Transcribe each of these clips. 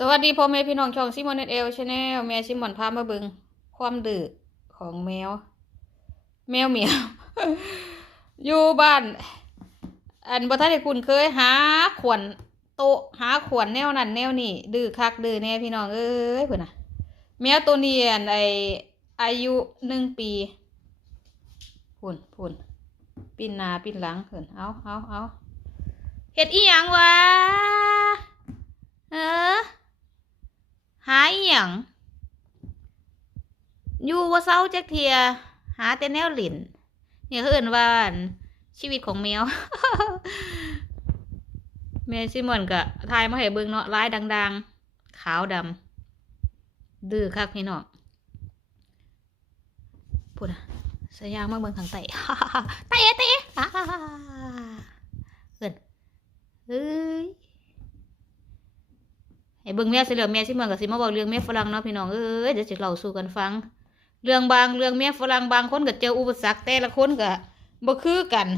สวัสดีพ่อแม่พี่น้องช่องซิมอนเอลชาแนลแม่ซิมอนพามาเบิงความดื้อของแมว แมวเหมียว อยู่บ้าน อันบ่ทันได้คุ้นเคยหาขวนโตหาขวนแนวนั้นแนวนี้ดื้อคักดื้อแน่พี่น้องเอ้ยเพิ่นน่ะแมวตัวนี้อันไออายุหนึ่งปีพุ่นพุ่นปินนาปินหลังเพิ่นเอาเอาเอาเฮ็ดอีหยังวะเออ หาอีหยังอยู่ว่าเศร้าจักเทีย หาแต่แนวหลินเนี่ยเขาเอื่นว่าอั่นชีวิตของแมวแม่ซิมอนกะทายมาให้เบิ่งเนาะลายดัง ๆ ขาวดำดื้อคักพี่น้องพูดอะสยางมาเบิ่งทางไตไตเอะไตเอะอ่เอิ้นเอ้ย ให้เบิ่งแม่สิเหลือแม่สิเมือนกับสิมาบอกเรื่องแม่ฝรั่งเนาะพี่น้องเอ้ยเดี๋ยวจะเล่าสู่กันฟัง เรื่องบางเรื่องแม่ฝรั่งบางคนก็เจออุปสรรคแต่ละคนก็บ่คือกัน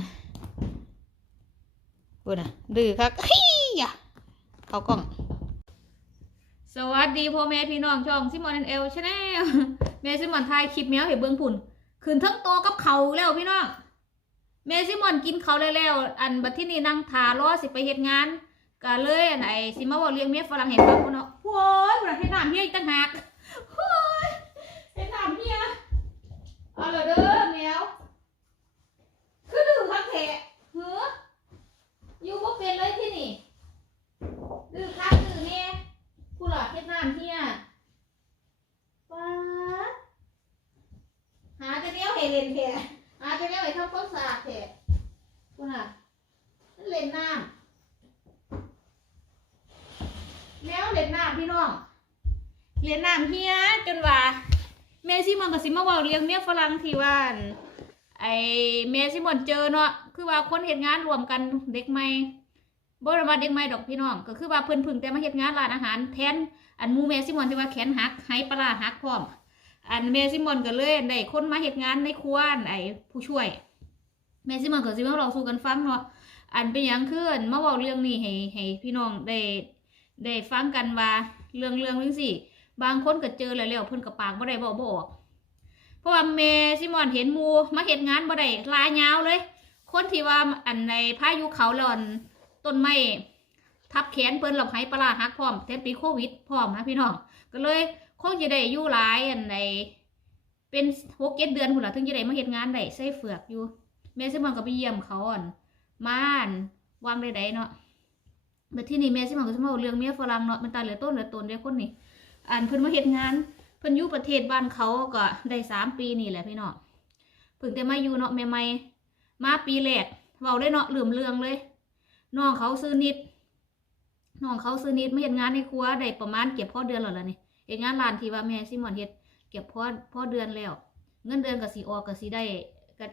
พูดน่ะดื้อคักฮิยะเข้ากล้อง สวัสดีพ่อแม่พี่น้องช่องซิมอนเอลชาแนลแม่ซิมอนถ่ายคลิปแมวให้เบิ่งพุ่นขึ้นทั้งโตกับเขาแล้วพี่น้องแม่ซิมอนกินเขาแล้วแล้วอันบัดที่นี่นั่งทารอสิไปเฮ็ดงาน ก็เลยอันไหนสิมาบอกเลี้ยงเมียฝรั่งเห็นบ้างคนเนาะโว้ยฝรั่งเห็นน้ำเฮียอีกต่างหากโว้ยเห็นน้ำเฮียเอาเลยเด้อแมวคือดื้อคักแท้เฮ้ออยู่บ่เป็นเลยที่นี่ดื้อคักดื้อแม่ผู้หลอดเห็นน้ำเฮียป๊าหาแต่เนี้ยวให้เล่นแท้หาแต่เนี้ยวให้ทำความสะอาดแท้คุณน่ะเล่นน้ำ แล้วเล่นน้ำพี่น้องเล่นน้ำเฮียจนว่าเมซิมอนกับซิมาบอกเลี้ยงเมียฝรั่งที่ว่านไอเมซิมอนเจอเนาะคือว่าคนเฮ็ดงานรวมกันเด็กใหม่บ่ได้มาเด็กใหม่ดอกพี่น้อง ก็คือว่าเพิ่นพึ่งแต่มาเฮ็ดงานร้านอาหารแทนอันมูเมซิมอนที่ว่าแขนหักไหปลาหักพร้อม อันเมซิมอนก็เลยได้คนมาเฮ็ดงานในครัวอันไอผู้ช่วยเมซิมอนก็สิมาเราสู่กันฟังเนาะอันเป็นหยังคืออันมาเว้าเรื่องนี้ให้ให้พี่น้องได้ ได้ฟังกันว่าเรื่องเรื่องนึงสิบางคนก็เจอแล้วแล้วเพิ่นก็ปากบ่ได้บอกบอกเพราะว่าเมซิมอนเห็นมูมาเฮ็ดงานบ่ได้ลายยาวเลย คนที่ว่าอันในพายุเขาหล่อนต้นไม้ทับแขนเพิ่นหลบให้ปลาหักพร้อมแต่ปีโควิดพร้อมนะพี่น้องก็เลยคงจะได้อยู่หลายอันในเป็นหกเจ็ดเดือนพุ่นล่ะถึงจะได้มาเฮ็ดงานได้ใส่เฟือกอยู่แม่ซิมอนก็ไปเยี่ยมเขาอ่อนมานวางใดๆเนาะ แต่ที่นี่แม่สิมันก็สิมาเอาเรื่องเมียฝรั่งเนาะมันตายเหลือต้นเหลือตนเดียวคนนี่อันเพิ่นมาเฮ็ดงานเพิ่นอยู่ประเทศบ้านเขาก็ได้สามปีนี่แหละพี่น้องเพิ่งแต่มาอยู่เนาะใหม่ๆมาปีแรกเว้าได้เนาะลืมเรื่องเลยน้องเขาซื้อนิดน้องเขาซื้อนิดมาเฮ็ดงานในครัวได้ประมาณเก็บพ่อเดือนแล้วล่ะนี่เฮ็ดงานร้านที่ว่าแม่ซิมอนเฮ็ดเก็บพ่อพ่อเดือนแล้ว เงินเดือนก็สิออกก็สิได้ก็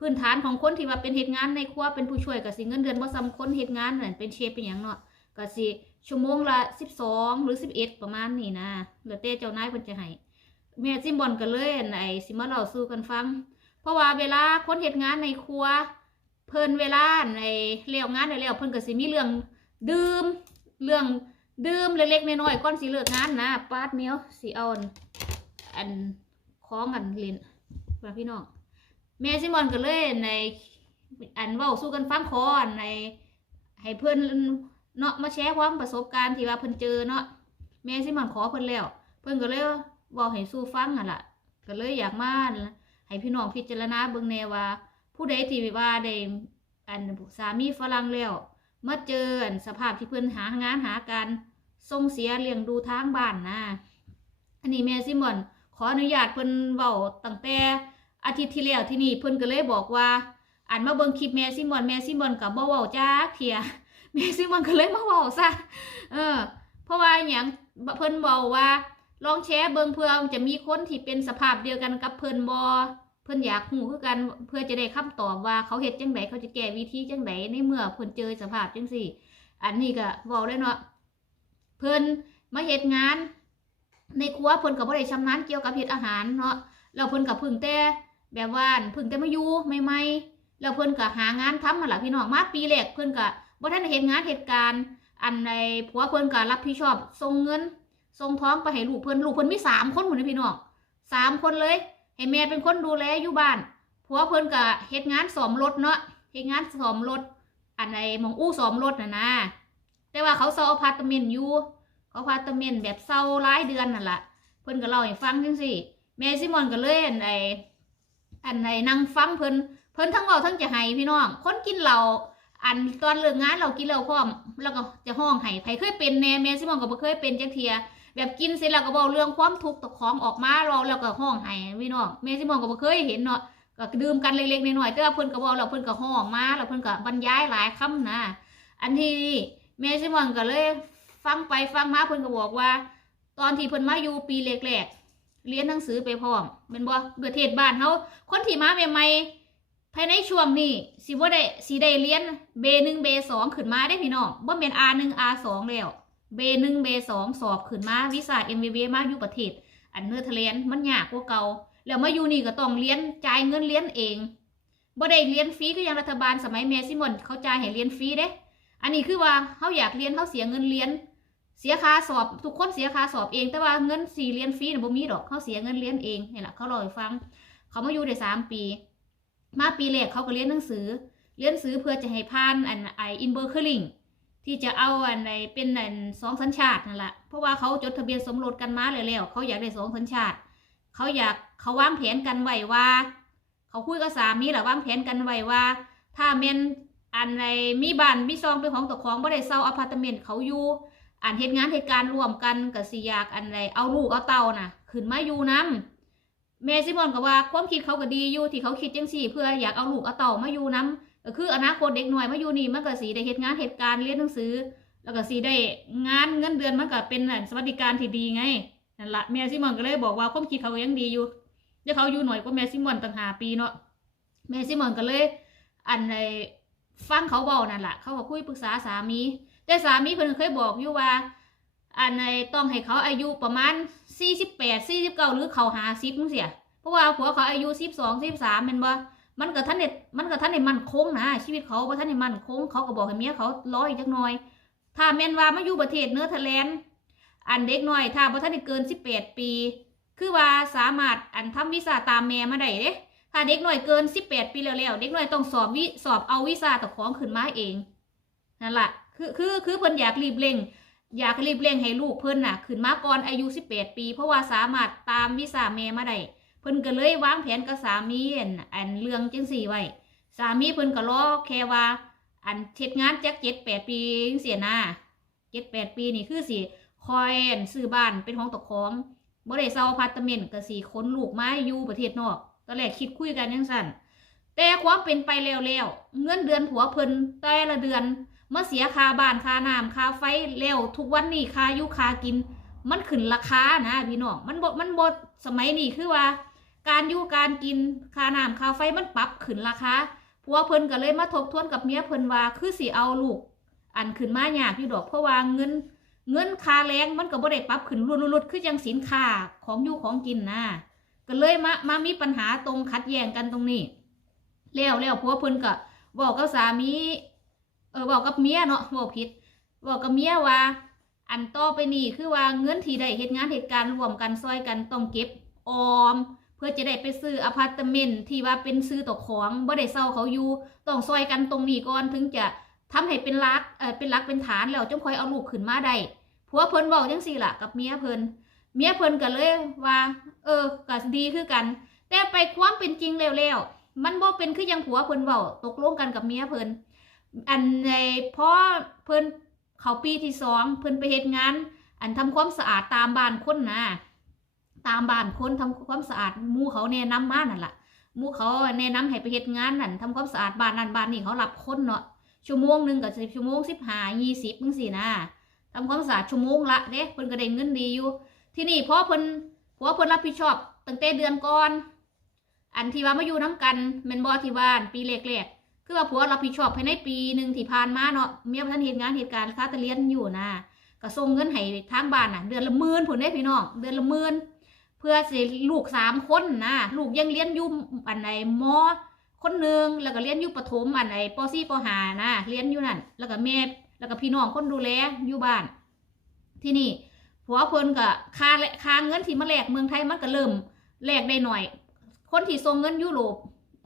พื้นฐานของคนที่ว่าเป็นเฮ็ดงานในครัวเป็นผู้ช่วยก็สิเงินเดือนบ่ซ้ำคนเฮ็ดงานนั่นเป็นเชฟเป็นหยังเนาะก็สิชั่วโมงละสิบสองหรือสิบเอ็ดประมาณนี้นะแล้วแต่เจ้านายเพิ่นจะให้แม่ซิมบอนก็เลยอันไอ้สิมาเล่าสู่กันฟัง เพราะว่าเวลาคนเฮ็ดงานในครัว เพิ่นเวลาในเลี้ยวงานได้แล้วเพิ่นก็สิมีเรื่องดื่มเรื่องดื่มเล็กๆน้อยๆก่อนสิเลิกงานนะปาดเมียวสิเอาอันอันของอันเล่นว่าพี่น้อง แม่ซิมอนก็เลยในอันเว้าสู่กันฟังขออันในให้เพิ่อนเนาะมาแชร์ความประสบการณ์ที่ว่าเพิ่นเจอเนาะแม่สิมันขอเพิ่นแล้ว เพิ่นก็เลยบอกให้สู้ฟังอะล่ะ ก็เลยอยากมาให้พี่น้องพิจารณาเบิ่งแนว่า ผู้ใดที่ว่าได้อันสามีฝรั่งแล้วมาเจอนสภาพที่เพิ่อนหางานหาการส่งเสียเลี้ยงดูทางบ้านนะ อันนี้แม่ซิมอนขออนุญาตเพิ่นเว้าตั้งแต่ อาทิตย์ที่แล้วที่นี่เพิ่นก็เลยบอกว่าอันมาเบิ่งคลิปแม่ซิมอนแม่ซิมอนก็บ่เว้าจักเทียแม่ซิมันก็เลยมาบอกซะเออ เพราะว่าอย่างเพิ่นบอกว่า ลองแชร์เบิ่งเพื่อจะมีคนที่เป็นสภาพเดียวกันกับเพิ่นบอเพิ่นอยากหูคือกันเพื่อจะได้คำตอบว่าเขาเฮ็ดจังไดเขาจะแก้วิธีจังไดในเมื่อเพิ่นเจอสภาพจังสี่ อันนี้ก็บอกได้เนาะเพิ่นมาเฮ็ดงาน ในครัวเพิ่นก็บ่ได้ชำนาญเกี่ยวกับเฮ็ดอาหารเนาะแล้วเพิ่นก็เพึ่งแต่ แบบว่าเพึ่งแต่มาอยู่ใหม่ๆแล้วเพิ่นก็หางานทำมาล่ะพี่น้องมาปีแรกเพิ่นก็บ่ทันเฮ็ดงานเหตุการณ์อันในผัวเพิ่นก็รับผิดชอบส่งเงินส่งท้องไปให้ลูกเพิ่นลูกเพิ่นมีสามคนหมดเลยพี่น้องสามคนเลยให้แม่เป็นคนดูแลอยู่บ้านผัวเพิ่นก็เฮ็ดงานสอมรถเนาะเฮ็ดงานสอมรถอันในมองอู้สอมรถน่ะนะแต่ว่าเขาเซาอพาร์ตเมนต์อยู่เขาอพาร์ตเมนต์แบบเซารายเดือนนั่นแหละเพิ่นก็เล่าให้ฟังจังซี่แม่ซิมอนก็เลยอันไอ อันไอนั่งฟังเพิ่นเพิ่นทั้งเว้าทั้งจะให้พี่น้อง คนกินเหล้าอันตอนเลิกงานเรากินเหล้าพร้อม แล้วก็จะห้องให้ไผเคยเป็นแน่แม่ซิมอนก็บ่เคยเป็นจักเทียแบบกินเสร็จแล้วก็บอกเรื่องความทุกข์ตกของออกมาเราแล้วก็ห้องให้พี่น้องแม่ซิมอนก็บ่เคยเห็นเนาะก็ดื่มกันเล็กๆน้อยๆแต่ว่าเพิ่นก็บอกแล้วเพิ่นก็ห้องมาแล้วเพิ่นก็บรรยายหลายคำนะอันที่แม่ซิมอนก็เลย ฟังไปฟังมาเพิ่นก็บอกว่า ตอนที่เพิ่นมาอยู่ปีแรกๆ เรียนหนังสือไปพร้อมเป็นบ่ประเทศบ้านเฮาคนที่มาใหม่ๆภายในช่วงนี้สิบ่ได้สิได้เรียน B1 B2 ขึ้นมาได้พี่น้องบ่แม่น R1 R2 แล้ว B1 B2 สองสอบขึ้นมาวิชา MBA มาอยู่ประเทศ อันเนเธอร์แลน์มันยากกว่าเก่าแล้วมาอยู่นี่ก็ต้องเรียนจ่ายเงินเรียนเองบ่ได้เรียนฟรีก็ยังรัฐบาลสมัยแม่ซิมอนเขาจ่ายให้เรียนฟรีเด้ อันนี้คือว่าเขาอยากเรียนเขาเสียเงินเรียน เสียค่าสอบทุกคนเสียค่าสอบเอง แต่ว่าเงินสี่เรียนฟรีนี่ยบ่มีดอกเขาเสียเงินเรียนเองนี่แหละเขาล่าให้ฟัง เขามาอยู่ได้สามปี มาปีแรกเขาก็เรียนหนังสือ เรียนหนังสือเพื่อจะให้ผ่านอันไออินเบอร์เคอร์ลิงที่จะเอาอันในเป็นอันสองสัญชาตินั่นแหละเพราะว่าเขาจดทะเบียนสมรสกันมาแล้วแล้วเขาอยากได้สองสัญชาติ เขาอยากเขาวางแผนกันไว้ว่า เขาคุยกับสามีแหละวางแผนกันไว้ว่า ถ้าเมนอันในมีบ้านมีซองเป็นของตัวของบ่ได้เซาอพาร์ตเมนต์เขาอยู่ อันเหตุงานเหตุการณ์ร่วมกันกับสิอยากอันใดเอาลูกเอาเต่าน่ะขึ้นมาอยู่นํแม่ซิมอนก็ว่าความคิดเขาก็ดีอยู่ที่เขาคิดจังสี่ เพื่ออยากเอาลูกเอาเต่ามาอยู่นํก็คืออนาคตเด็กหน่อยมาอยู่นี่มันก็สิได้เหตุงานเหตุการณ์เรียนหนังสือ แล้วก็สิได้งานเงินเดือนมันก็เป็นอันสวัสดิการที่ดีไงนั่นละแม่ซิมอนก็เลยบอกว่าความคิดเขาก็ยังดีอยู่เดี๋ยวเขาอยู่หน่อยกว่าแม่ซิมอนต่างหาปีเนาะแม่ซิมอนก็เลย อันในฟังเขาเบานั่นแหละเขาก็คุยปรึกษาสามี แต่สามีเพิ่นเคยบอกอยู่ว่า อันในต้องให้เขาอายุประมาณสี่สิบแปดสี่สิบเก้าหรือเขาหาสิบมึงเสียเพราะว่าผัวเขาอายุสิบสองสิบสามเป็นบ่มันก็ท่านเด็มันก็ท่านเด็มั่นคงนะชีวิตเขาบ่ท่านเด็มั่นคงเขาก็บอกให้เมียเขารออีกจักหน่อย ถ้าแม่นว่ามาอยู่ประเทศเนอร์เทอร์แลนด์อันเด็กหน้อยถ้าบ่ท่านได้เกินสิบแปดปี คือว่าสามารถอันทำวีซ่าตามแม่มาได้เด้ถ้าเด็กหน่อยเกิน18ปีแล้วแล้วเด็กหน่อยต้องสอบวิสอบเอาวีซ่าตะของขึ้นมาเองนั่นแหละ คือคือคือเพิ่นอยากรีบเร่ง อยากรีบเร่งให้ลูกเพิ่นน่ะขึ้นมาก่อนอายุ18ปี เพราะว่าสามารถตามวีซ่าแม่มาได้เพิ่นก็เลยวางแผนกับสามีอันอันเรื่องจังสี่ไว้สามีเพิ่นก็รอแค่ว่า อันเช็ดงานจักเจ็ดแปดปีเสียหน้าเจ็ดแปดปีนี่คือสิคอยอันซื้อบ้านเป็นของตกของบ่ได้เซาอพาร์ตเมนต์ก็สิขนลูกมาอยู่ประเทศนอกตอนแรกคิดคุยกันยังสั่นแต่ความเป็นไปแล้วแล้วเงินเดือนผัวเพิ่นแต่ละเดือน มาเสียค่าบ้านค่าน้ำค่าไฟแล้วทุกวันนี้ค่าอยู่ค่ากิน มันขึ้นราคานะพี่น้องมันบมันบดสมัยนี้คือว่า การอยู่การกินค่าน้ำค่าไฟมันปรับขึ้นราคาผัวเพิ่นก็เลยมาทบทวนกับเมียเพิ่นว่าคือสิเอาลูก อันขึ้นมายากอยู่ดอกเพราะว่าเงิน เงินค่าแรงมันก็บ่ได้ปรับขึ้นรุดๆคือจังสินค้าของอยู่ของกินนะก็เลยมามามีปัญหาตรงขัดแย้งกันตรงนี้แล้วแล้วผัวเพิ่นก็บอกกับสามี เออบอกกับเมียเนาะบอกผิดบอกกับเมียว่า อันต่อไปนี่คือว่าเงินที่ได้เหตุงานเหตุการณ์รวมกันซอยกันต้องเก็บออม เพื่อจะได้ไปซื้ออพาร์ตเมนต์ที่ว่าเป็นซื้อตกของบ่ได้เศร้าเขาอยู่ต้องซอยกันตรงนี้ก่อนถึงจะทำให้เป็นรักเออเป็นรักเป็นฐานแล้วจงค่อยเอาลูกขึ้นมาได้ผัวเพิ่นบอกจังซี่ล่ะกับเมียเพิ่นเมียเพิ่นก็เลยว่า เออก็ดีคือกัน แต่ไปความเป็นจริงแล้วๆมันบ่เป็นคือยังผัวเพิ่นเว้าตกลงกันกับเมียเพิ่น อันในพ่อเพิ่นเขาปีที่สองเพิ่นไปเฮ็ดงาน อันทำความสะอาดตามบ้านคนนะตามบ้านคนทำความสะอาดมู่เขาแนะนำมานั่นล่ะมู่เขาแนะนำให้ไปเฮ็ดงานนั่นทำความสะอาดบ้านนั่นบ้านนี่เขารับคนเนาะชั่วโมงหนึ่งก็สิบชั่วโมงสิบห้ายี่สิบจังซี่นะทำความสะอาดชั่วโมงละเด้เพิ่นก็ได้เงินดีอยู่ ที่นี่พอเพิ่นผัวเพิ่นรับผิดชอบตั้งแต่เดือนก่อน อันที่ว่ามาอยู่น้กันแม่นบ่ที่บ้านปีแรกๆ คือว่าผัวรับผิดชอบภายในปีหนึ่งที่ผ่านมาเนาะเมียบ่ทันเฮ็ดงานเหตุการณ์ค่าตะเลียนอยู่นะก็ส่งเงินให้ทางบ้านน่ะ เดือนละหมื่นพุ่นเด้พี่น้องเดือนละหมื่นเพื่อสิลูกสามคนนะลูกยังเรียนยู่มอันไหนมอคนหนึ่งแล้วก็เรียนอยู่ประถมอันไหนป .4 ป .5 นะเรียนอยู่นั่นแล้วก็แม่แล้วก็พี่น้องคนดูแลอยู่บ้าน ที่นี่ผัวเพิ่นก็ค่าค่าเงินที่มาแลกเมืองไทยมันก็เริ่มแลกได้หน่อย คนที่ส่งเงินยุโรป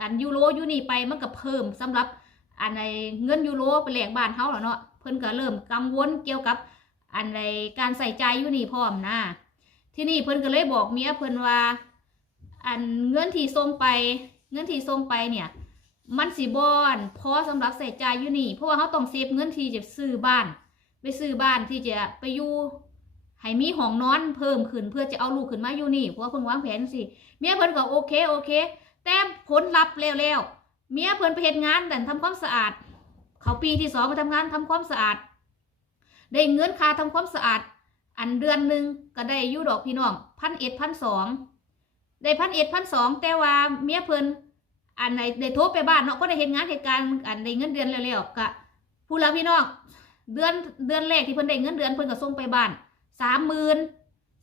อันยูโรยูนี่ไปมันก็เพิ่มสำหรับอันในเงินยูโรไปแหลกบ้านเฮาแล้วเนาะเพิ่นก็เริ่มกังวลเกี่ยวกับอันในการใส่ใจยูนี่พร้อมนะที่นี่เพิ่นก็เลยบอกเมียเพิ่นว่า อันเงินที่ส่งไป เงินที่ส่งไปเนี่ยมันสิบอนพอสำหรับใส่ใจยูนี่เพราะว่าเขาต้องเซฟเงินที่จะซื้อบ้าน ไปซื้อบ้านที่จะไปอยู่ให้มีห้องนอนเพิ่มขึ้นเพื่อจะเอาลูกขึ้นมาอยู่นี่เพราะว่าเพิ่นวางแผนสิเมียเพิ่นก็โอเคโอเค แต่ผลลัพธ์แล้วๆเมียเพิ่นไปเฮ็ดงานแต่ทำความสะอาด เขาปีที่สองไปทำงานทำความสะอาด ได้เงินค่าทำความสะอาด อันเดือนหนึ่งก็ได้ยู่ดอกพี่น้องพันเอ็ดพันสองได้พันเอ็ดพันสองแต่ว่าเมียเพิ่นอันไหนได้โทรไปบ้านเนาะก็ได้เห็นงานเหตุการณ์อันได้เงินเดือนแล้วๆกะผู้ละพี่น้องเดือนเดือนแรกที่เพิ่นได้เงินเดือนเพิ่นก็ส่งไปบ้านสามหมื่น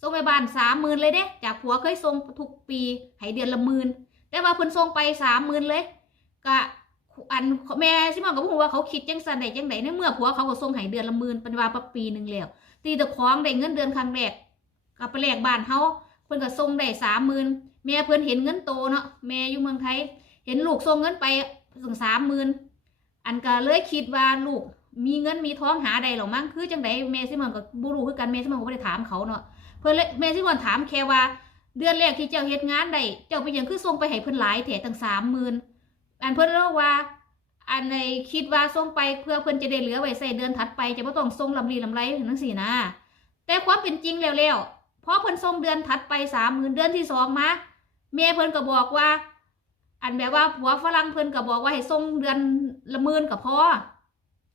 ส่งไปบ้านสามหมื่นเลยเด้จากผัวเคยส่งทุกปีให้เดือนละหมื่น แต่ว่าเพิ่นส่งไปสามหมื่นเลยกะอันแม่ซิมอนก็บอกว่าเขาคิดจังสันได้จังไดในเมื่อผัวเขาก็ส่งให้เดือนละหมื่นเป็นว่าปปีหนึ่งแล้วตีตะคองได้เงินเดือนครั้งแรกก็ไปแลกบ้านเขาเพิ่นก็ส่งได้สามหมื่นแม่เพิ่นเห็นเงินโตเนาะแม่อยู่เมืองไทย เห็นลูกส่งเงินไปถึงสามหมื่นอันก็เลยคิดว่าลูกมีเงินมีท้องหาใดหรอมั้งคือจังไดแม่ซิมอนกับบูรูคือกันแม่ซิมอนก็ไม่ได้ถามเขาเนาะเพื่อนเลยแม่ซิมอนถามแค่ว่า เดือนแรกที่เจ้าเฮ็ดงานใดเจ้าไปยังคือส่งไปให้เพิ่นหลายแถตั้งสามหมื่นอันเพิ่นเล่าว่า อันในคิดว่าส่งไปเพื่อเพิ่นจะได้เหลือไว้ใส่เดือนถัดไป จะไม่ต้องส่งลำลีลำไรถึงทั้งสี่นะ แต่ความเป็นจริงแล้วๆพอเพิ่นส่งเดือนถัดไปสามหมื่นเดือนที่สองมาแม่เพิ่นก็บอกว่า อันแบบว่าผัวฝรั่งเพิ่นก็บอกว่าให้ส่งเดือนละหมื่นก็พอ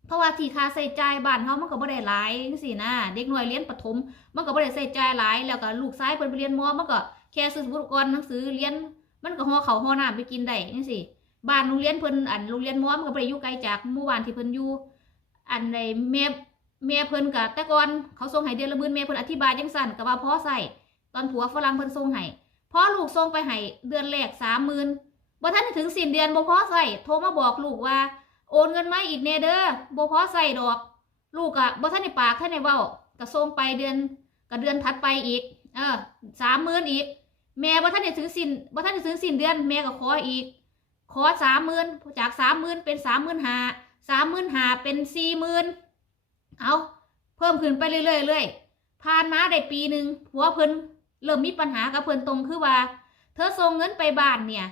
เพราะว่าที่ค่าใช้จ่ายบ้านเฮามันก็บ่ได้หลายจังซี่นะเด็กหน้อยเรียนประถม มันก็บ่ได้ใช้จ่ายหลายแล้วก็ลูกชายเพิ่นไปเรียนมอมันก็แค่ซื้ออุปกรณ์หนังสือเรียน มันก็ห่อข้าวห่อน้ำไปกินได้จังซี่บ้านโรงเรียนเพิ่นอันโรงเรียนมอมันก็บ่ได้อยู่ไกลจากหมู่บ้านที่เพิ่นอยู่อันในแม่แม่เพิ่นก็แต่ก่อนเขาส่งให้เดือนละหมื่นแม่เพิ่นอธิบายจังซั่นก็ว่าพอใช้ตอนผัวฝรั่งเพิ่นส่งให้พอลูกส่งไปให้เดือนแรก30,000บ่ทันถึงสิ้นเดือนบ่พอใส่โทรมาบอกลูกว่า โอนเงินมาอีกแน่เด้อบ่พอใส่ดอก ลูกอะบ่ทันได้ปากทันได้เว้าก็ส่งไปเดือนก็เดือนถัดไปอีก เออสามหมื่นอีก แม่บ่ทันได้ถึงสินบ่ทันได้ถึงสินเดือนแม่ก็ขออีก ขอสามหมื่นจากสามหมื่นเป็นสามหมื่นห้าสามหมื่นห้าเป็นสี่หมื่นเอาเพิ่มขึ้นไปเรื่อยๆเรื่อยผ่านมาได้ปีหนึ่งผัวเพิ่นเริ่มมีปัญหากับเพิ่นตรงคือว่า เธอส่งเงินไปบ้านเนี่ย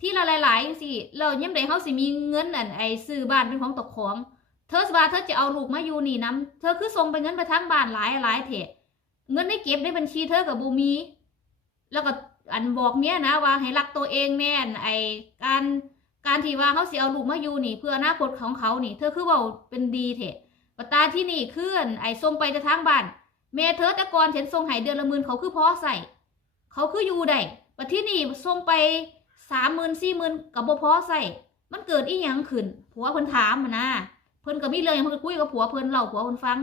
ที่ละหลายๆสิเราย่ำใดเขาสิมีเงินอันไอซื้อบ้านเป็นของตกของ เธอสว่าเธอจะเอาลูกมาอยู่นี่น้ำเธอคือส่งไปเงินไปทั้งบ้านหลายหลายเถะเงินได้เก็บในบัญชีเธอกับบูมี แล้วก็อันบอกเมียนะว่าให้รักตัวเองแม่นไอการการที่ว่าเขาสิเอาลูกมาอยู่นี่ เพื่ออนาคตของเขานี่ เธอคือว่าเป็นดีเถะปตาที่นี่คืออันไอส่งไปจะทั้งบ้านแม่เธอแต่ก่อนเห็นส่งให้เดือนละหมื่นเขาคือพอใส่ เขาคืออยู่ได้ปที่นี่ส่งไป สามหมื่นสี่หมื่นกับบ่พอใส่มันเกิดอีหยังขึ้นผัวเพิ่นถามมานะเพิ่นก็มีเรื่องยังเพิ่นคุยกับผัวเพิ่นเล่าผัวเพิ่นฟัง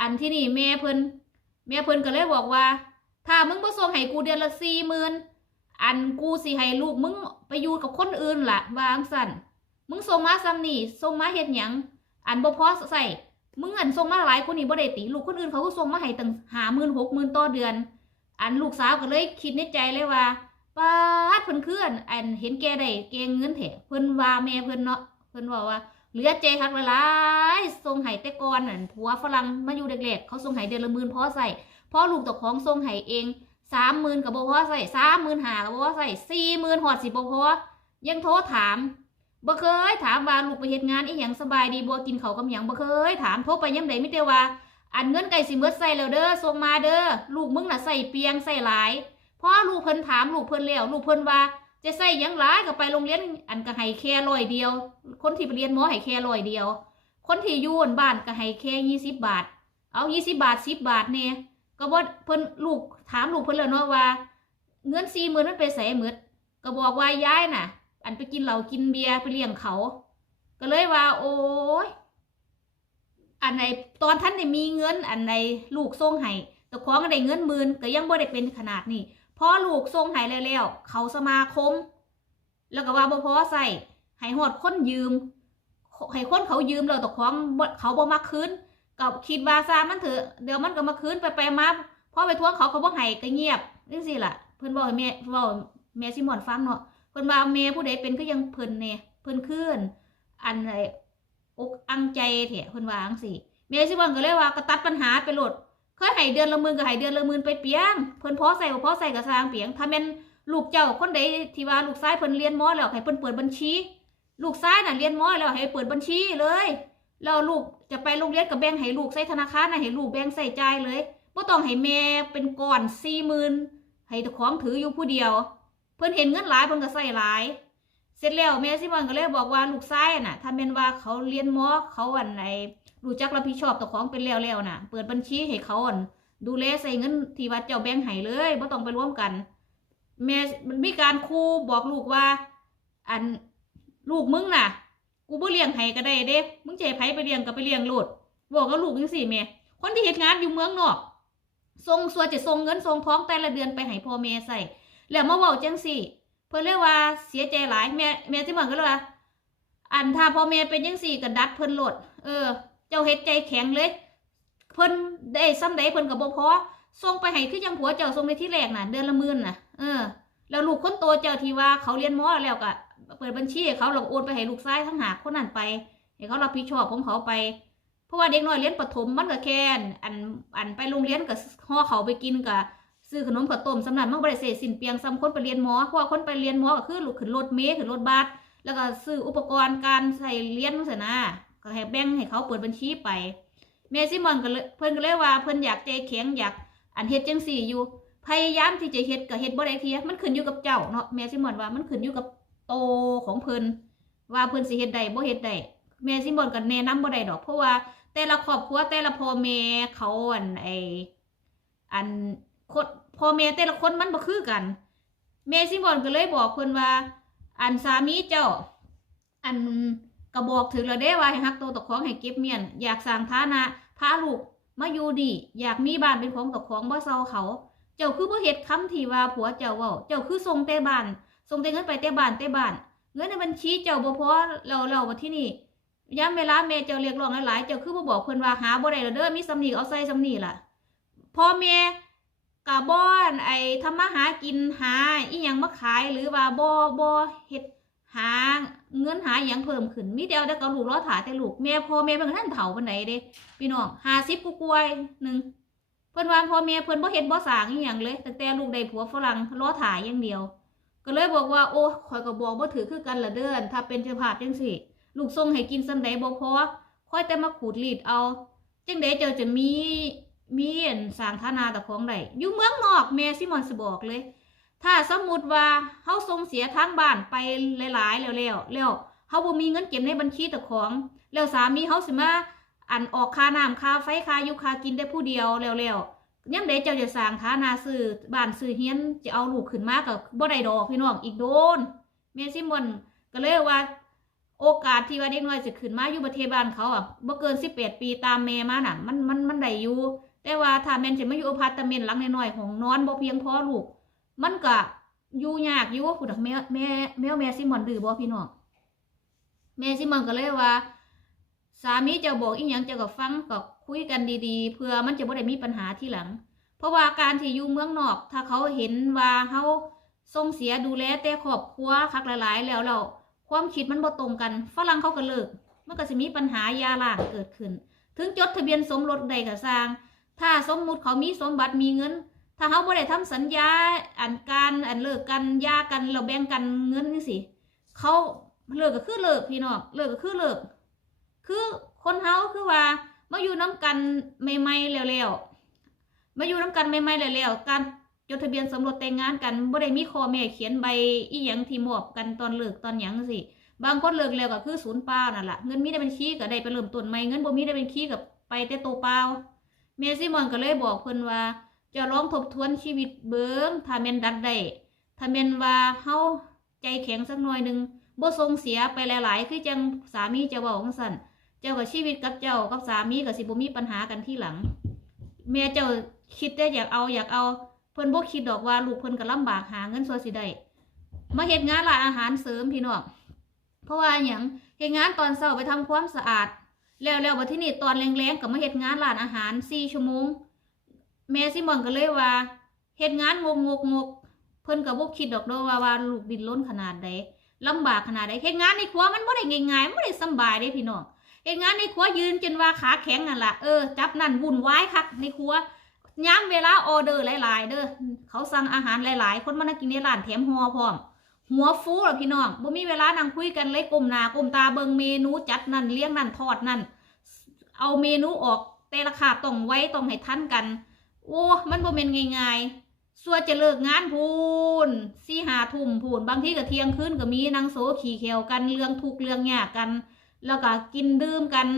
อันที่นี่แม่เพิ่นแม่เพิ่นก็เลยบอกว่า ถ้ามึงบ่ส่งให้กูเดือนละสี่หมื่นอันกูสิให้ลูกมึงไปอยู่กับคนอื่นล่ะวาจั่งสั่นมึงส่งมาซ้ำนี่ส่งมาเฮ็ดหยังอันบ่พอใส่มึงอันส่งมาหลายคนนี่บ่ได้ติลูกคนอื่นเขาก็ส่งมาให้ตั้งห้าหมื่นหกหมื่นต่อเดือน อันลูกสาวก็เลยคิดในใจเลยว่า ป้าดเพิ่นเคลื่อนอันเห็นแกได้เกงเงินแถเพิ่นว่าแม่เพิ่นเนาะเพิ่นบอกว่าเหลือใจคักหลายๆส่งให้แต่ก่อนนั่นผัวฝรั่งมาอยู่เด็กๆเขาส่งให้เดือนละหมื่นพอใส่พอลูกเจ้าของส่งให้เองสามหมื่นกับบ่พอใส่สามหมื่นหากับบ่พอใส่สี่หมื่นหอดสิบ่พอยังโทรถามบ่เคยถามว่าลูกไปเฮ็ดงานอีหยังสบายดีบ่กินเขากับหยังบ่เคยถามโทรไปยามใดมีแต่ว่าอันเงินไก่สิหมดใส่แล้วเด้อส่งมาเด้อลูกมึงน่ะใส่เปียงใส่หลาย พ่อลูกเพิ่นถามลูกเพิ่นแล้วลูกเพิ่นว่า จะใส่ยังหลายก็ไปโรงเรียนอันก็ให้แค่ร้อยเดียว คนที่ไปเรียนหมอให้แค่ร้อยเดียว คนที่อยู่อั่นบ้านก็ให้แค่ยี่สิบบาท เอายี่สิบาทสิบบาทเนี่ยก็บ่เพิ่นลูกถามลูกเพิ่นแล้วเนาะว่า เงินสี่หมื่นมันไปใส่หมดก็บอกว่าย้ายน่ะ อันไปกินเหล้ากินเบียร์ไปเลี้ยงเขา ก็เลยว่า โอ้ยอันไหนตอนท่านได้มีเงินอันไหนลูกส่งให้แต่ของก็ได้เงินหมื่นก็ยังบ่ได้เป็นขนาดนี้ พอลูกส่งให้แล้วเขาสมาคม แล้วก็ว่าบ่พอใส่ให้หอดคนยืมคให้คนเขายืมเราตกของเขาบ่มาคืนก็คิดว่าซามันเถอะเดี๋ยวมันก็มาคืนไปไปมาพอไปทวงเขาเขาบ่ให้ก็เงียบจังซี่ล่ะ เพิ่นบอกให้แม่เว้าแม่ซิมอนฟังเนาะเพิ่นว่าแม่ผู้ใดเป็นก็ยังเพิ่นแน่เพิ่นคืนอันไอ้อกอังใจแท้เพิ่นว่าจังซี่แม่ซิมอนก็เลยว่าก็ตัดปัญหาไปโลด เคยให้เดือนละหมื่นก็ให้เดือนละหมื่นไปเปียงเพิ่นพอใส่บ่พอใส่ก็สร้างเปียงถ้าแม่นลูกเจ้าคนใดที่ว่าลูกชายเพิ่นเรียนมอแล้วให้เพิ่นเปิดบัญชี ลูกชายน่ะเรียนมอแล้วให้เปิดบัญชีเลยแล้วลูกจะไปโรงเรียนก็แบงให้ลูกใส่ธนาคารน่ะให้ลูกแบงใส่ใจเลยบ่ต้องให้แม่เป็นก่อน40,000ให้เจ้ของถืออยู่ผู้เดียว เพิ่นเห็นเงินหลายเพิ่นก็ใส่หลาย เสร็จแล้วแม่ซิมอนก็เลยบอกว่าลูกชายน่ะ ถ้าแม่นว่าเขาเรียนมอเขาอันไหนรู้จักรับผิดชอบต่อของเป็นแล้วแล้วน่ะ เปิดบัญชีให้เขาอันดูแลใส่เงินที่ว่าเจ้าแบ่งให้เลยบ่ต้องไปร่วมกัน แม่มันมีการครูบอกลูกว่า อันลูกมึงน่ะ กูบ่เลี้ยงให้ก็ได้เด้มึงจะให้ไผไปเลี้ยงก็ไปเลี้ยงโลดบอกกับลูกจังซี่แม่คนที่เฮ็ดงานอยู่เมืองนอกส่งส่วนจะส่งเงินส่งท้องแต่ละเดือนไปให้พ่อแม่ใส่แล้วมาเว้าจังซี่ เพิ่นเลยว่าเสียใจหลายแม่แม่ที่เหมันก็เลยว่า อันถ้าพ่อแม่เป็นจังซี่ก็ดัดเพิ่นโหลด เออ เจ้าเฮ็ดใจแข็งเลย เพิ่นได้ซ้ำใดเพิ่นก็บ่พอส่งไปให้คือจังผัวเจ้าส่งในที่แรกน่ะ เดือนละหมื่นน่ะเออแล้วลูกคนโตเจ้าที่ว่าเขาเรียนมอแล้วก็เปิดบัญชีเขาเราโอนไปให้ลูกชายทั้งหาคนนั้นไปให้เขารับผิดชอบของเขาไปเพราะว่าเด็กน้อยเรียนประถมมันก็แค่อันอันอันไปโรงเรียนก็ห่อเขาไปกินก็ ซื้อขนมข้าวต้มสำนักมันบ่ได้เสียสินเปียงซ้ำคนไปเรียนหมอเพราะว่าคนไปเรียนหมอก็คือลูกขึ้นรถเมล์ขึ้นรถบัสแล้วก็ซื้ออุปกรณ์การใส่เรียนนั่นสินะก็ให้แบ่งให้เขาเปิดบัญชีไปแม่ซิมอนก็เลยเพิ่นก็เลยว่าเพิ่นอยากใจแข็งอยากอันเฮ็ดจังซี่อยู่ พยายามที่จะเฮ็ดก็เฮ็ดบ่ได้เทียมันขึ้นอยู่กับเจ้าเนาะแม่ซิมอนว่ามันขึ้นอยู่กับโตของเพิ่นว่าเพิ่นสิเฮ็ดได้บ่เฮ็ดได้แม่ซิมอนก็แนะนำบ่ได้ดอก เพราะว่าแต่ละครอบครัวแต่ละพ่อแม่เขาอันไออันคน พ่อแม่แต่ละคนมันบ่คือกันแม่ซิมอนก็เลยบอกเพิ่นว่า อันสามีเจ้า อันก็บอกถึงแล้วเด้ว่าให้ฮักโตวตะของให้เก็บเมียน อยากสร้างฐานะพาลูกมาอยู่ดีอยากมีบ้านเป็นของตะของบ่เซาเขา เจ้าคือบ่เฮ็ดคำที่ว่าผัวเจ้าเว้าเจ้าคือส่งแต่บ้านส่งแต่เงินไปแต่บ้านแต่บ้านเงินในบัญชีเจ้าบ่พอเราเราว่าที่นี่ยามเวลาแม่เจ้าเรียกร้องหลายๆเจ้าคือบ่บอกเพิ่นว่าหาบ่ได้แล้วเด้อมีสำนีเอาใส่สำนีล่ะพ่อแม่ กะบ่อนไอ้ทำมาหากินหาอีหยังมาขายหรือว่าบ่บ่เฮ็ดหาเงินหาหยังเพิ่มขึ้นมีเดียวแต่ก็ลูกรอถาแต่ลูกแม่พ่อแม่เพิ่นก็ทันเฒ่าปานใดเด้พี่น้อง50กว่าๆหนึ่งเพิ่นว่าพ่อแม่เพิ่นบ่เฮ็ดบ่สร้างอีหยังเลยแตั้งแต่ลูกได้ผัวฝรั่งรอถ่ายอย่างเดียว ก็เลยบอกว่า โอ้ข่อยก็บอกบ่ถือคือกันละเด้อถ้าเป็นเจ้าภาพจังซี่ลูกส่งให้กินซั่นใดบ่พอค่อยแต่มาขูดรีดเอาจังไดเจ้าจะมี มีอันสร้างฐานะตะของได้อยู่เมืองนอกแม่ซิมอนสิบอกเลย ถ้าสมมุติว่าเฮาส่งเสียทางบ้านไปหลาย ๆ แล้วแล้วแล้วเฮาบ่มีเงินเก็บในบัญชีตะของ แล้วสามีเฮาสิมาอันออกค่าน้ำค่าไฟค่ายู่ค่ากินได้ผู้เดียวแล้วแล้วยามใดเจ้าจะสร้างฐานะซื้อบ้านซื้อเฮียนจะเอาลูกขึ้นมากับบ่ได้ดอกพี่น้องอีกโดนแม่ซิมอนก็เลยว่า โอกาสที่ว่าเด็กน้อยจะขึ้นมาอยู่ประเทศบ้านเขาอะบ่เกิน18ปีตามแม่มาน่ะ มันมันมันได้อยู่ แต่ว่าถ้าแม่นสิมาอยู่อพาร์ตเมนต์หลังน้อยๆห้องนอนบ่เพียงพอลูก มันก็อยู่ยากอยู่พุ่นน่ะแม่แม่แม่แม่ซิมอนดื้อบ่พี่น้องแม่ซิมอนก็เลยว่า สามีจะบอกอีหยังจะก็ฟังก็คุยกันดีๆ เพื่อมันจะบ่ได้มีปัญหาที่หลัง เพราะว่าการที่อยู่เมืองนอก ถ้าเขาเห็นว่าเฮาส่งเสียดูแลแต่ครอบครัวคักหลายๆ แล้วเราความคิดมันบ่ตรงกันฝรั่งเขาก็เลิก มันก็จะมีปัญหายาล่างเกิดขึ้น ถึงจดทะเบียนสมรสใดก็สร้าง ถ้าสมมุติเขามีสมบัติมีเงิน ถ้าเขาบ่ได้ทำสัญญาอันการอันเลิกกันยากันเราแบ่งกันเงินนี่สิเขาเลิกก็คือเลิกพี่น้องเลิกก็คือเลิก คือคนเฮาคือว่ามาอยู่น้ำกันใหม่ๆแล้วๆมาอยู่น้ำกันใหม่ๆแล้วๆการจดทะเบียนสมรสแต่งงานกันบ่ได้มีข้อแม่เขียนใบอีหยังที่มอบกันตอนเลิกตอนหยังสิบางคนเลิกแล้วก็คือศูนย์เปล่านั่นแหละเงินมีในบัญชีก็ได้ไปเริ่มต้นใหม่เงินบ่มีในบัญชีก็ไปแต่โตเปล่า เมซิมอนก็เลยบอกเพิ่นว่าจะลองทบทวนชีวิตเบิงถ้าแม่นดัดได้ถ้าแม่นว่าเฮาใจแข็งสักหน่อยหนึ่งบ่ส่งเสียไปหลาย ๆ คือจังสามีจะเว้าจังซั่นเจ้ากับชีวิตกับเจ้ากับสามีกับสิบ่มีปัญหากันที่หลังแม่เจ้าคิดแต่อยากเอาอยากเอาเพิ่นบ่คิดดอกว่าลูกเพิ่นก็ลำบากหาเงินส่วนสิได้มาเฮ็ดงานร้านอาหารเสริมพี่น้องเพราะว่าอย่างเฮ็ดงานตอนเช้าไปทำความสะอาด แล้วแล้วบัดที่นี่ตอนแรงๆก็มาเฮ็ดงานร้านอาหารสี่ชั่วโมงแม่ซิมอนก็เลยว่าเฮ็ดงานงกงกงกเพิ่นก็บ่คิดดอกเด้อว่าว่าลูกดินล้นขนาดใดลำบากขนาดใดเฮ็ดงานในครัวมันบ่ได้ง่ายๆมันบ่ได้สบายเด้พี่น้องเฮ็ดงานในครัวยืนจนว่าขาแข็งนั่นล่ะเออจับนั่นวุ่นวายคักในครัวยามเวลาออเดอร์หลาย ๆ เด้อเขาสั่งอาหารหลาย ๆ คนมานั่งกินในร้านแถมห่อพร้อม หัวฟูล่ะพี่น้องบ่มีเวลานั่งคุยกันเลยกลมหนากลมตาเบิงเมนูจัดนั่นเลี้ยงนั่นทอดนั่นเอาเมนูออกแต่ละขาบต้องไว้ต้องให้ทันกัน โอ้ มันบ่แม่นง่ายๆส่วนจะเลิกงานพูนสี่หาทุ่มพูนบางทีก็เที่ยงคืนก็มีนางโสขี่เขียวกันเรื่องทุกเรื่องยากกัน แล้วก็กินดื่มกัน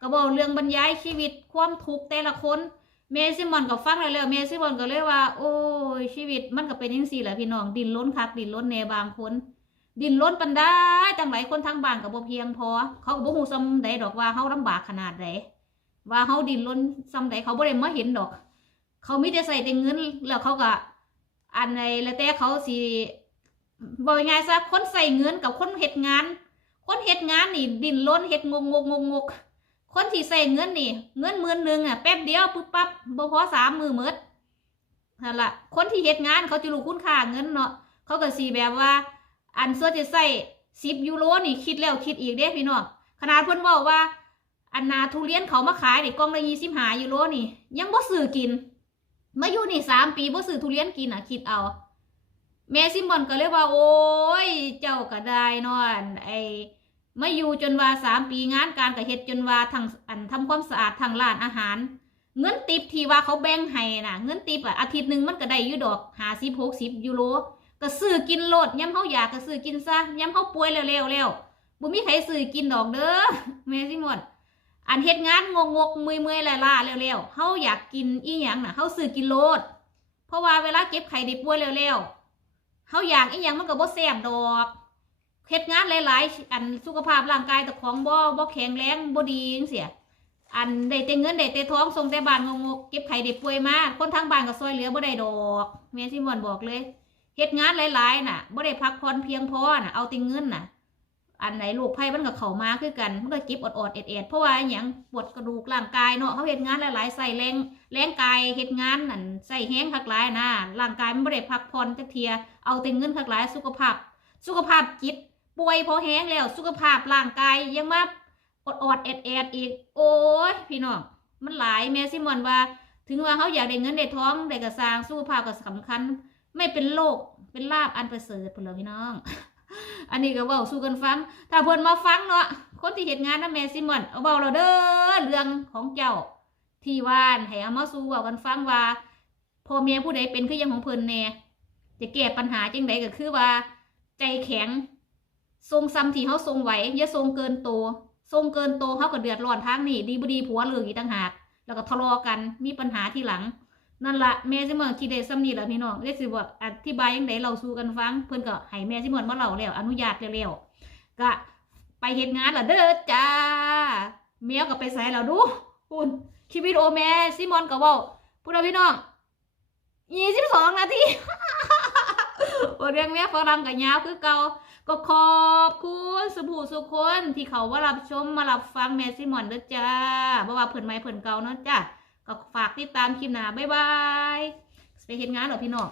ก็บอกเรื่องบรรยายชีวิตความทุกข์แต่ละคน เมซิมอนก็ฟังแล้วๆเมซิมอนก็เลยว่า โอ้ยชีวิตมันก็เป็นจังซี่แหละพี่น้องดินล้นคักดินล้นแนบางคนดินล้นปันได้จังหลคนทางบ้านกับบ่เพียงพอ เขาก็บ่ฮู้ซ้ำใดดอกว่าเฮาลำบากขนาดใดว่าเฮาดินล้นซ้ำใดเขาบ่ได้มาเห็นดอก เขามีแต่ใส่แต่เงินแล้วเขาก็อันใดแล้วแต่เขาสิบอกยังไงซะคนใส่เงินกับคนเฮ็ดงาน คนเฮ็ดงานนี่ดินล้นเฮ็ดงงงงงงก คนที่ใส่เงินนี่ เงินหมื่นหนึ่งอะแป๊บเดียวปุ๊บปั๊บบ่พอสามมือหมดนั่นละคนที่เฮ็ดงานเขาจะรู้คุณค่าเงินเนาะเขาก็สิแบบว่า อันเสื้อจะใส่สิบยูโรนี่คิดแล้วคิดอีกเด้พี่น้องขนาดเพิ่อนบอกว่า อันนาทุเรียนเขามาขายนี่กล่องละยี่สิบหายูโรนี่ ยังบ่ซื้อกินมาอยู่นี่สามปีบ่ซื้อทุเรียนกินอะคิดเอาแม่ซิมบอนก็เลยว่า โอ้ย เจ้าก็ได้เนอนไอ มาอยู่จนว่าสามปีงานการก็เฮ็ดจนว่าทางอันทำความสะอาดทางร้านอาหาร เงินติปที่ว่าเขาแบ่งให้น่ะ เงินติปอะอาทิตย์หนึ่งมันก็ได้อยู่ดอกหาสิบหกสิบยูโรก็ซื้อกินโลดย้ำเขาอยากก็ซื้อกินซะย้ำเขาป่วยแล้วๆแล้วบ่มีใครซื้อกินดอกเด้อแม่ซิมอนอันเฮ็ดงานงงกๆเมื่อยๆล่าๆแล้วๆเฮาอยากกินอีหยังน่ะเฮาซื้อกินโลด เพราะว่าเวลาเก็บไข่ได้ป่วยแล้วๆเฮาอยากอีหยังมันก็บ่แซ่บดอก เฮ็ดงานหลาย ๆ อันสุขภาพร่างกายแต่ของบ่บ่แข็งแรงบ่ดีจังซี่อันได้แต่เงินได้แต่ท้องส่งแต่บ้านงงกเก็บไข่ได้ป่วยมาคนทางบ้านก็ซอยเหลือบ่ได้ดอกแม่ซิมอนบอกเลยเฮ็ดงานหลาย ๆ น่ะบ่ได้พักผ่อนเพียงพอน่ะเอาแต่เงินน่ะ อันไหนลูกไผ่มันก็เข้ามาคือกันมันก็เก็บอดๆเอ็ดๆเพราะว่าอหยังปวดกระดูกร่างกายเนาะเขาเฮ็ดงานหลาย ๆ ใส่แรงแรงกายเฮ็ดงานนั่นใส่แห้งคักหลายนะร่างกายมันบ่ได้พักผ่อนจักเทียเอาแต่เงินคักหลายสุขภาพ สุขภาพจิต ป่วยพอแห้งแล้วสุขภาพร่างกายยังมาอดๆเอ็ดๆอีก โอ้ยพี่น้องมันหลายแม่ซิมอนว่า ถึงว่าเขาอยากได้เงินได้ท้องได้กระสร้างสุขภาพก็สำคัญ ไม่เป็นโรคเป็นลาบอันประเสริฐพลพี่น้อง อันนี้ก็เว้าสู้กันฟัง ถ้าเพิ่นมาฟังเนาะคนที่เฮ็ดงานนะแม่ซิมอนเอาเว้าเราเด้อเรื่องของเจ้าที่ว่านให้เอามาสู่เว้ากันฟังว่าพ่อแม่ผู้ใดเป็นคือยังของเพิ่นแน่จะแก้ปัญหาจังไดก็คือว่า ใจแข็ง ทรงซ้ำที่เฮาทรงไหวอย่าทรงเกินโตทรงเกินโตเฮาก็เดือดร้อนทางนี้ดีบ่ดีผัวเลิกอีกต่างหาก แล้วก็ทะเลาะกันมีปัญหาที่หลัง นั่นละแม่ซิมอนคิดได้ซ้ำนี่แหละพี่น้องได้สิว่าอธิบายยังไงเราสู้กันฟัง เพิ่อนก็ให้แม่ซิมอนมาเล่าแล้วอนุญาตแล้วๆก็ไปเฮ็ดงานละเด้อจ้าแมวก็ไปใส่แล้วดูคุณคลิปวิดีโอแม่ซิมอนก็เว้าพูดเอาพี่น้องยี่สิบสองนาทีโอเรียงแม่ฝรั่งกับยาวคือเก่า ก็ขอบคุณสุภูสุคนที่เขาว่ารับชมมารับฟังแมซี่มอนเด้อจ้าเพราะว่าเพิ่นไม่เพิ่นเก่าเนาะจ้าก็ฝากติดตามคลิปหน้าบ๊ายบายไปเห็นงานเหรอพี่น้อง